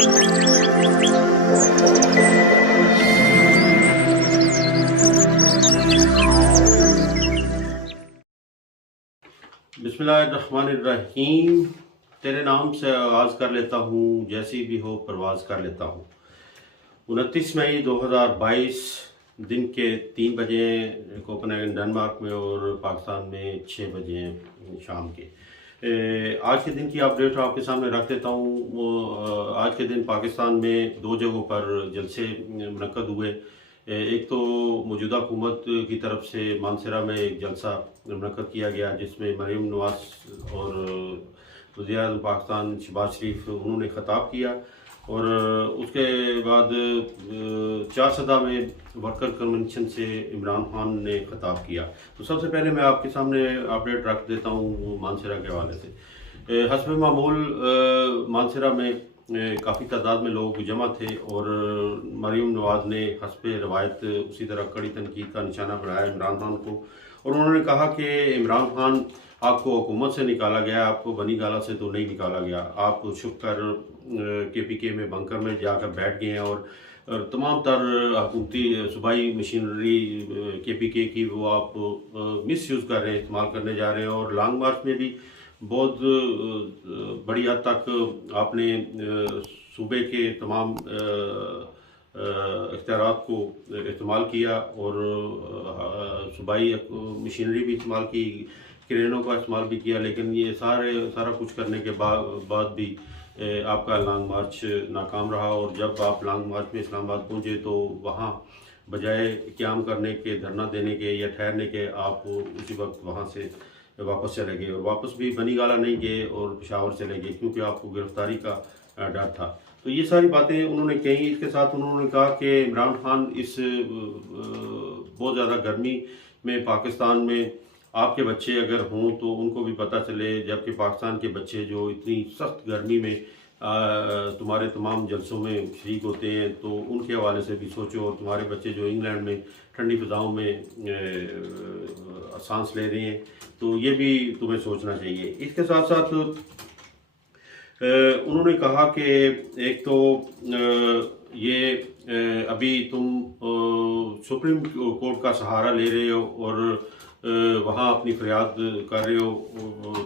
बिस्मिल्लाहिर्रहमानिर्रहीम। तेरे नाम से आगाज़ कर लेता हूँ, जैसी भी हो परवाज़ कर लेता हूँ। 29 मई 2022 दिन के 3 बजे कोपेनहेगन डेनमार्क में और पाकिस्तान में 6 बजे शाम के। आज के दिन की अपडेट आपके सामने रख देता हूँ। आज के दिन पाकिस्तान में 2 जगहों पर जलसे मुनक्कद हुए। एक तो मौजूदा हुकूमत की तरफ से मानसरा में एक जलसा मुनक्कद किया गया, जिसमें मरीम नवाज और वज़ीर-ए-आज़म पाकिस्तान शहबाज शरीफ उन्होंने ख़िताब किया। और उसके बाद चारसदा में वर्कर कन्वेंशन से इमरान खान ने ख़िताब किया। तो सबसे पहले मैं आपके सामने अपडेट रख देता हूँ मानसरा के हवाले से। हस्ब मामूल मानसरा में काफ़ी तादाद में लोग जमा थे और मरीम नवाज ने हस्ब रवायत उसी तरह कड़ी तनकीद का निशाना बनाया इमरान खान को। और उन्होंने कहा कि इमरान खान, आपको हुकूमत से निकाला गया, आपको बनी गाला से तो नहीं निकाला गया। आप छुप कर KPK में बंकर में जाकर बैठ गए हैं और तमाम तर हुकूमती सूबाई मशीनरी KPK की वो आप मिस यूज़ कर रहे हैं, इस्तेमाल करने जा रहे हैं। और लॉन्ग मार्च में भी बहुत बड़ी हद तक आपने सूबे के तमाम इख्तियारात को इस्तेमाल किया और सूबाई मशीनरी भी इस्तेमाल की, क्रेनों का इस्तेमाल भी किया। लेकिन ये सारा कुछ करने के बाद भी आपका लॉन्ग मार्च नाकाम रहा। और जब आप लॉन्ग मार्च में इस्लामाबाद पहुँचे तो वहाँ बजाय क़याम करने के, धरना देने के या ठहरने के, आप उसी वक्त वहाँ से वापस चले गए। और वापस भी बनी गाला नहीं गए और पेशावर चले गए, क्योंकि आपको गिरफ्तारी का डर था। तो ये सारी बातें उन्होंने कही। इसके साथ उन्होंने कहा कि इमरान खान इस बहुत ज़्यादा गर्मी में पाकिस्तान में आपके बच्चे अगर हों तो उनको भी पता चले, जबकि पाकिस्तान के बच्चे जो इतनी सख्त गर्मी में तुम्हारे तमाम जलसों में शरीक होते हैं, तो उनके हवाले से भी सोचो। और तुम्हारे बच्चे जो इंग्लैंड में ठंडी फ़िज़ाओं में सांस ले रहे हैं, तो ये भी तुम्हें सोचना चाहिए। इसके साथ साथ उन्होंने कहा कि एक तो ये अभी तुम सुप्रीम कोर्ट का सहारा ले रहे हो और वहाँ अपनी फरियाद कर रहे हो,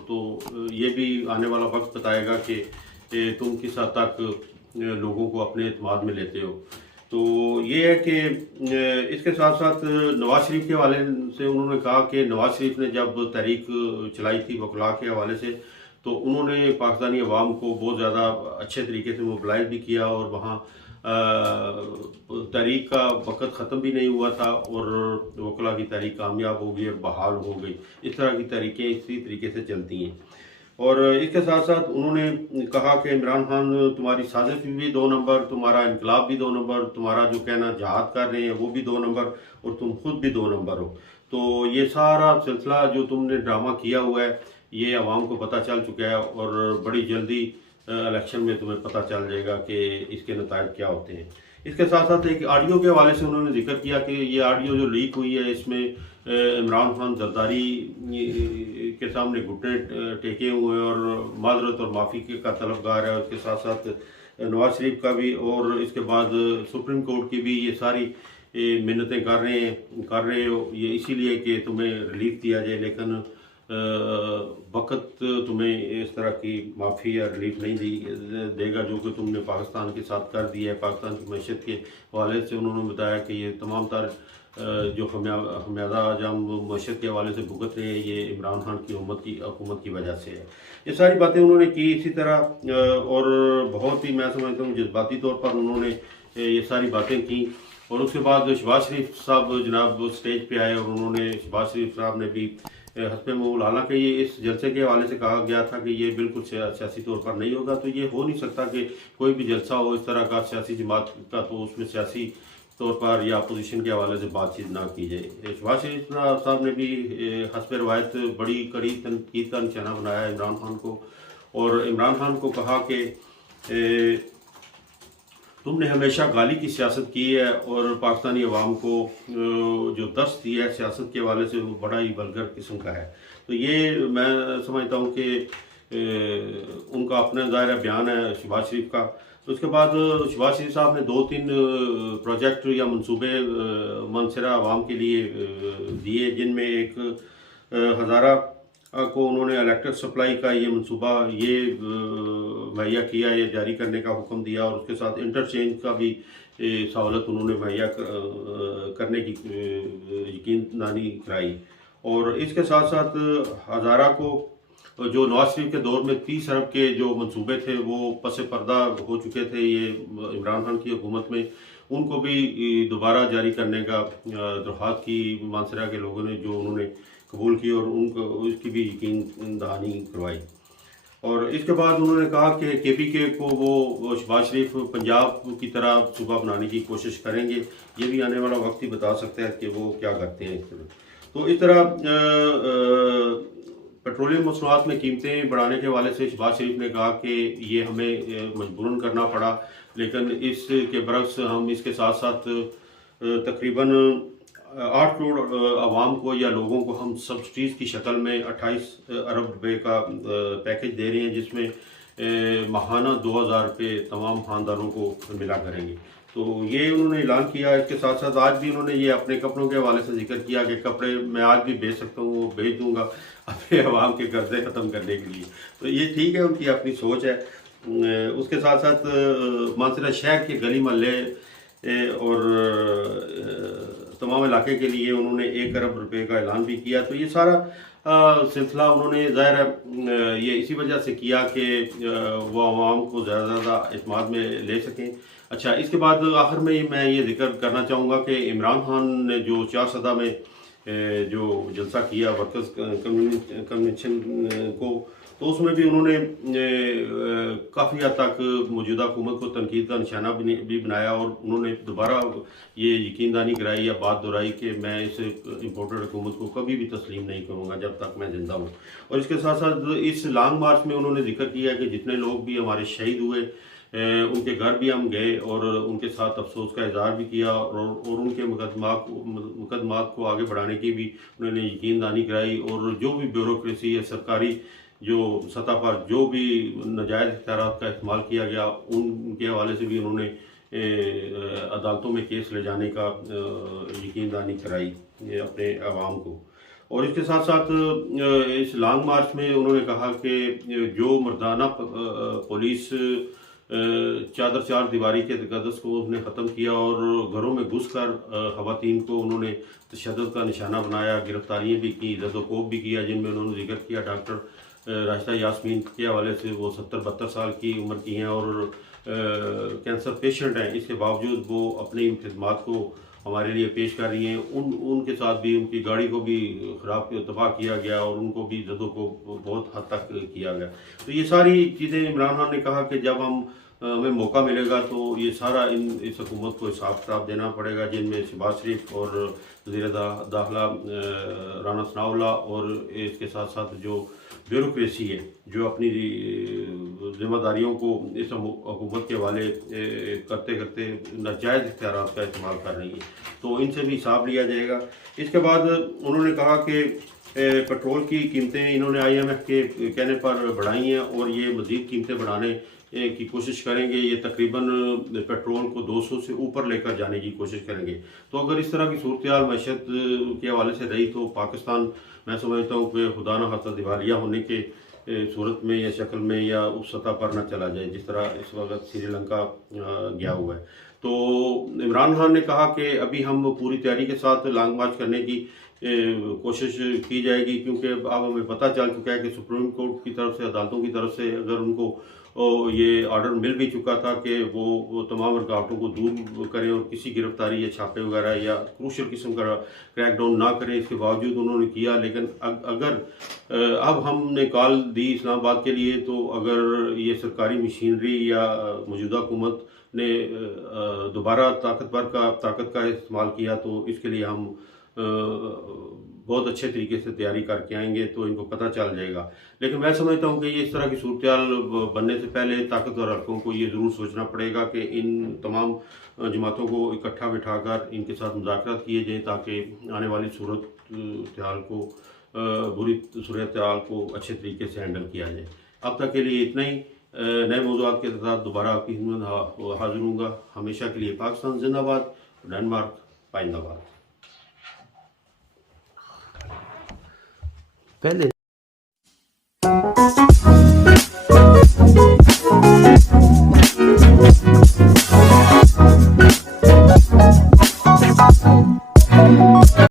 तो ये भी आने वाला वक्त बताएगा कि तुम किस हद तक लोगों को अपने एतमाद में लेते हो। तो ये है कि इसके साथ साथ नवाज शरीफ के हवाले से उन्होंने कहा कि नवाज शरीफ ने जब तहरीक चलाई थी वकला के हवाले से, तो उन्होंने पाकिस्तानी अवाम को बहुत ज़्यादा अच्छे तरीके से मोबिलाइज भी किया और वहाँ तहरीक का वक़्त ख़त्म भी नहीं हुआ था और वकला की तहरीक कामयाब हो गई और बहाल हो गई। इस तरह की तहरीकें इसी तरीके से चलती हैं। और इसके साथ साथ उन्होंने कहा कि इमरान खान, तुम्हारी साजिश भी 2 नंबर, तुम्हारा इनकलाब भी 2 नंबर, तुम्हारा जो कहना जहाद कर रहे हैं वो भी 2 नंबर और तुम खुद भी 2 नंबर हो। तो ये सारा सिलसिला जो तुमने ड्रामा किया हुआ है, ये आवाम को पता चल चुका है और बड़ी जल्दी इलेक्शन में तुम्हें पता चल जाएगा कि इसके नतायज क्या होते हैं। इसके साथ साथ एक ऑडियो के हवाले से उन्होंने जिक्र किया कि ये ऑडियो जो लीक हुई है, इसमें इमरान खान जरदारी के सामने घुटने टेके हुए और माजरत और माफ़ी का तलबगार है। उसके साथ साथ नवाज शरीफ का भी और इसके बाद सुप्रीम कोर्ट की भी ये सारी मिन्नतें कर रहे हो ये इसीलिए कि तुम्हें रिलीफ दिया जाए। लेकिन वक़्त तुम्हें इस तरह की माफ़ी या रिलीफ नहीं देगा जो कि तुमने पाकिस्तान के साथ कर दिया है। पाकिस्तान की मैशत के हवाले से उन्होंने बताया कि ये तमाम तर जो खमियाजा आज हम मैशत के हवाले से भुगत रहे हैं, ये इमरान खान की हुकूमत की वजह से है। ये सारी बातें उन्होंने की। इसी तरह और बहुत ही मैं समझता हूँ जज्बाती तौर पर उन्होंने ये सारी बातें की। और उसके बाद शहबाज शरीफ साहब जनाब स्टेज पे आए और उन्होंने शहबाज शरीफ साहब ने भी हस्बे मऊल, हालांकि ये इस जलसे के हवाले से कहा गया था कि ये बिल्कुल सियासी तौर पर नहीं होगा, तो ये हो नहीं सकता कि कोई भी जलसा हो इस तरह का सियासी जमात का तो उसमें सियासी तौर पर या अपोजिशन के हवाले से बातचीत ना की जाए। शहबाज शरीफ साहब ने भी हस्ब रवायत बड़ी कड़ी तनकीद का निशाना बनाया इमरान खान को और इमरान खान को कहा कि तुमने हमेशा गाली की सियासत की है और पाकिस्तानी अवाम को जो दस्त दिया है सियासत के हवाले से वो बड़ा ही वल्गर किस्म का है। तो ये मैं समझता हूँ कि उनका अपना ज़ाहिर बयान है शहबाज शरीफ का। उसके बाद शहबाज शरीफ साहब ने 2-3 प्रोजेक्ट या मंसूबे मानसरा आवाम के लिए दिए, जिनमें एक हज़ारा को उन्होंने इलेक्ट्रिक सप्लाई का ये मंसूबा ये मुहैया किया, ये जारी करने का हुक्म दिया, और उसके साथ इंटरचेंज का भी सहूलत उन्होंने मुहैया करने की यकीनदानी कराई। और इसके साथ साथ हज़ारा को जो नवाज शरीफ के दौर में 30 अरब के जो मंसूबे थे वो पस पर्दा हो चुके थे ये इमरान खान की हुकूमत में, उनको भी दोबारा जारी करने का दरख्वास्त की मानसरा के लोगों ने, जो उन्होंने कबूल की और उनको उसकी भी यकीन दहानी करवाई। और इसके बाद उन्होंने कहा कि KPK को वो शहबाज शरीफ पंजाब की तरह सूबा बनाने की कोशिश करेंगे, ये भी आने वाला वक्त ही बता सकता है कि वो क्या करते हैं। तो इस तरह पेट्रोलियम मसनूआत में कीमतें बढ़ाने के हवाले से शहबाज शरीफ ने कहा कि ये हमें मजबूरन करना पड़ा, लेकिन इसके बरक्स हम इसके साथ साथ तकरीबन 8 करोड़ आवाम को या लोगों को हम सब्सिडीज़ की शक्ल में 28 अरब रुपए का पैकेज दे रहे हैं, जिसमें माहाना 2000 रुपये तमाम खानदानों को मिला करेंगे। तो ये उन्होंने ऐलान किया। इसके साथ साथ आज भी उन्होंने ये अपने कपड़ों के हवाले से जिक्र किया कि कपड़े मैं आज भी बेच सकता हूँ, वो बेच दूंगा अपने अवाम के कर्जे ख़त्म करने के लिए। तो ये ठीक है, उनकी अपनी सोच है। उसके साथ साथ मानसरा शहर के गली मोहल्ले और तमाम इलाके के लिए उन्होंने 1 अरब रुपए का ऐलान भी किया। तो ये सारा सिलसिला उन्होंने ज़ाहिर है ये इसी वजह से किया कि वो आवाम को ज़्यादा से ज़्यादा इत्मीनान में ले सकें। अच्छा, इसके बाद आखिर में मैं ये जिक्र करना चाहूँगा कि इमरान खान ने जो 4 सदा में जो जलसा किया वर्कर्स कन्वेंशन को, तो उसमें भी उन्होंने काफ़ी हद तक मौजूदा हुकूमत को तनकीद का निशाना भी बनाया, और उन्होंने दोबारा ये यकीनदानी कराई या बात दोहराई कि मैं इस इम्पोर्टेड हुकूमत को कभी भी तस्लीम नहीं करूँगा जब तक मैं जिंदा हूँ। और इसके साथ साथ इस लॉन्ग मार्च में उन्होंने जिक्र किया कि जितने लोग भी हमारे शहीद हुए उनके घर भी हम गए और उनके साथ अफसोस का इजहार भी किया, और उनके मुकदमात को आगे बढ़ाने की भी उन्होंने यकीनदानी कराई। और जो भी ब्यूरोक्रेसी है, सरकारी जो सतह पर जो भी नाजायज़ इख्तियारात का इस्तेमाल किया गया, उनके हवाले से भी उन्होंने अदालतों में केस ले जाने का यकीनदानी कराई अपने अवाम को। और इसके साथ साथ इस लॉन्ग मार्च में उन्होंने कहा कि जो मर्दाना पुलिस चादर चार दीवारी के तकद्दुस को उसने ख़त्म किया और घरों में घुसकर ख़वातीन को उन्होंने तशद्दुद का निशाना बनाया, गिरफ्तारियाँ भी की, ज़द-ओ-कोब भी किया, जिनमें उन्होंने जिक्र किया डॉक्टर राशिदा यास्मीन के हवाले से वो 70-72 साल की उम्र की हैं और कैंसर पेशेंट हैं। इसके बावजूद वो अपनी खिदमात को हमारे लिए पेश कर रही हैं। उनके साथ भी उनकी गाड़ी को भी ख़राब तबाह किया गया और उनको भी जदों को बहुत हद तक किया गया। तो ये सारी चीज़ें इमरान खान ने कहा कि जब हमें मौका मिलेगा तो ये सारा इस हुकूमत को हिसाब किताब देना पड़ेगा, जिनमें शहबाज शरीफ और वज़ीर दाखिला राना सनाउल्लाह और इसके साथ साथ जो ब्यूरोक्रेसी है जो अपनी जिम्मेदारियों को इस हुकूमत के हवाले करते करते नाजायज़ इख्तियारात का इस्तेमाल कर रही है, तो इनसे भी हिसाब लिया जाएगा। इसके बाद उन्होंने कहा कि पेट्रोल की कीमतें इन्होंने IMF के कहने पर बढ़ाई हैं और ये मज़ीद कीमतें बढ़ाने की कोशिश करेंगे। ये तकरीबन पेट्रोल को 200 से ऊपर लेकर जाने की कोशिश करेंगे। तो अगर इस तरह की सूरत हाल मैशत के हवाले से रही तो पाकिस्तान, मैं समझता हूँ कि खुदा न खास्ता दिवालिया होने के सूरत में या शक्ल में या उस सतह पर न चला जाए जिस तरह इस वक्त श्रीलंका गया हुआ है। तो इमरान खान ने कहा कि अभी हम पूरी तैयारी के साथ लॉन्ग मार्च करने की कोशिश की जाएगी, क्योंकि अब हमें पता चल चुका है कि सुप्रीम कोर्ट की तरफ से, अदालतों की तरफ से अगर उनको ये ऑर्डर मिल भी चुका था कि वो तमाम रुकावटों को दूर करें और किसी गिरफ्तारी या छापे वगैरह या क्रूशल किस्म का क्रैकडाउन ना करें, इसके बावजूद उन्होंने किया। लेकिन अगर अब हमने कॉल दी इस्लामाबाद के लिए, तो अगर ये सरकारी मशीनरी या मौजूदा हुकूमत ने दोबारा ताकत का इस्तेमाल किया तो इसके लिए हम बहुत अच्छे तरीके से तैयारी करके आएंगे, तो इनको पता चल जाएगा। लेकिन मैं समझता हूँ कि ये इस तरह की सूरत हाल बनने से पहले ताकतवर हल्कों को ये ज़रूर सोचना पड़ेगा कि इन तमाम जमातों को इकट्ठा बिठाकर इनके साथ मुज़ाकरात किए जाएँ ताकि आने वाली सूरत हाल को, बुरी सूरत हाल को अच्छे तरीके से हैंडल किया जाए। अब तक के लिए इतना ही। नए मौज़ूआत के साथ दोबारा आपकी खिदमत हाजिर हूँगा। हमेशा के लिए पाकिस्तान जिंदाबाद, डेनमार्क पाइंदाबाद। पहले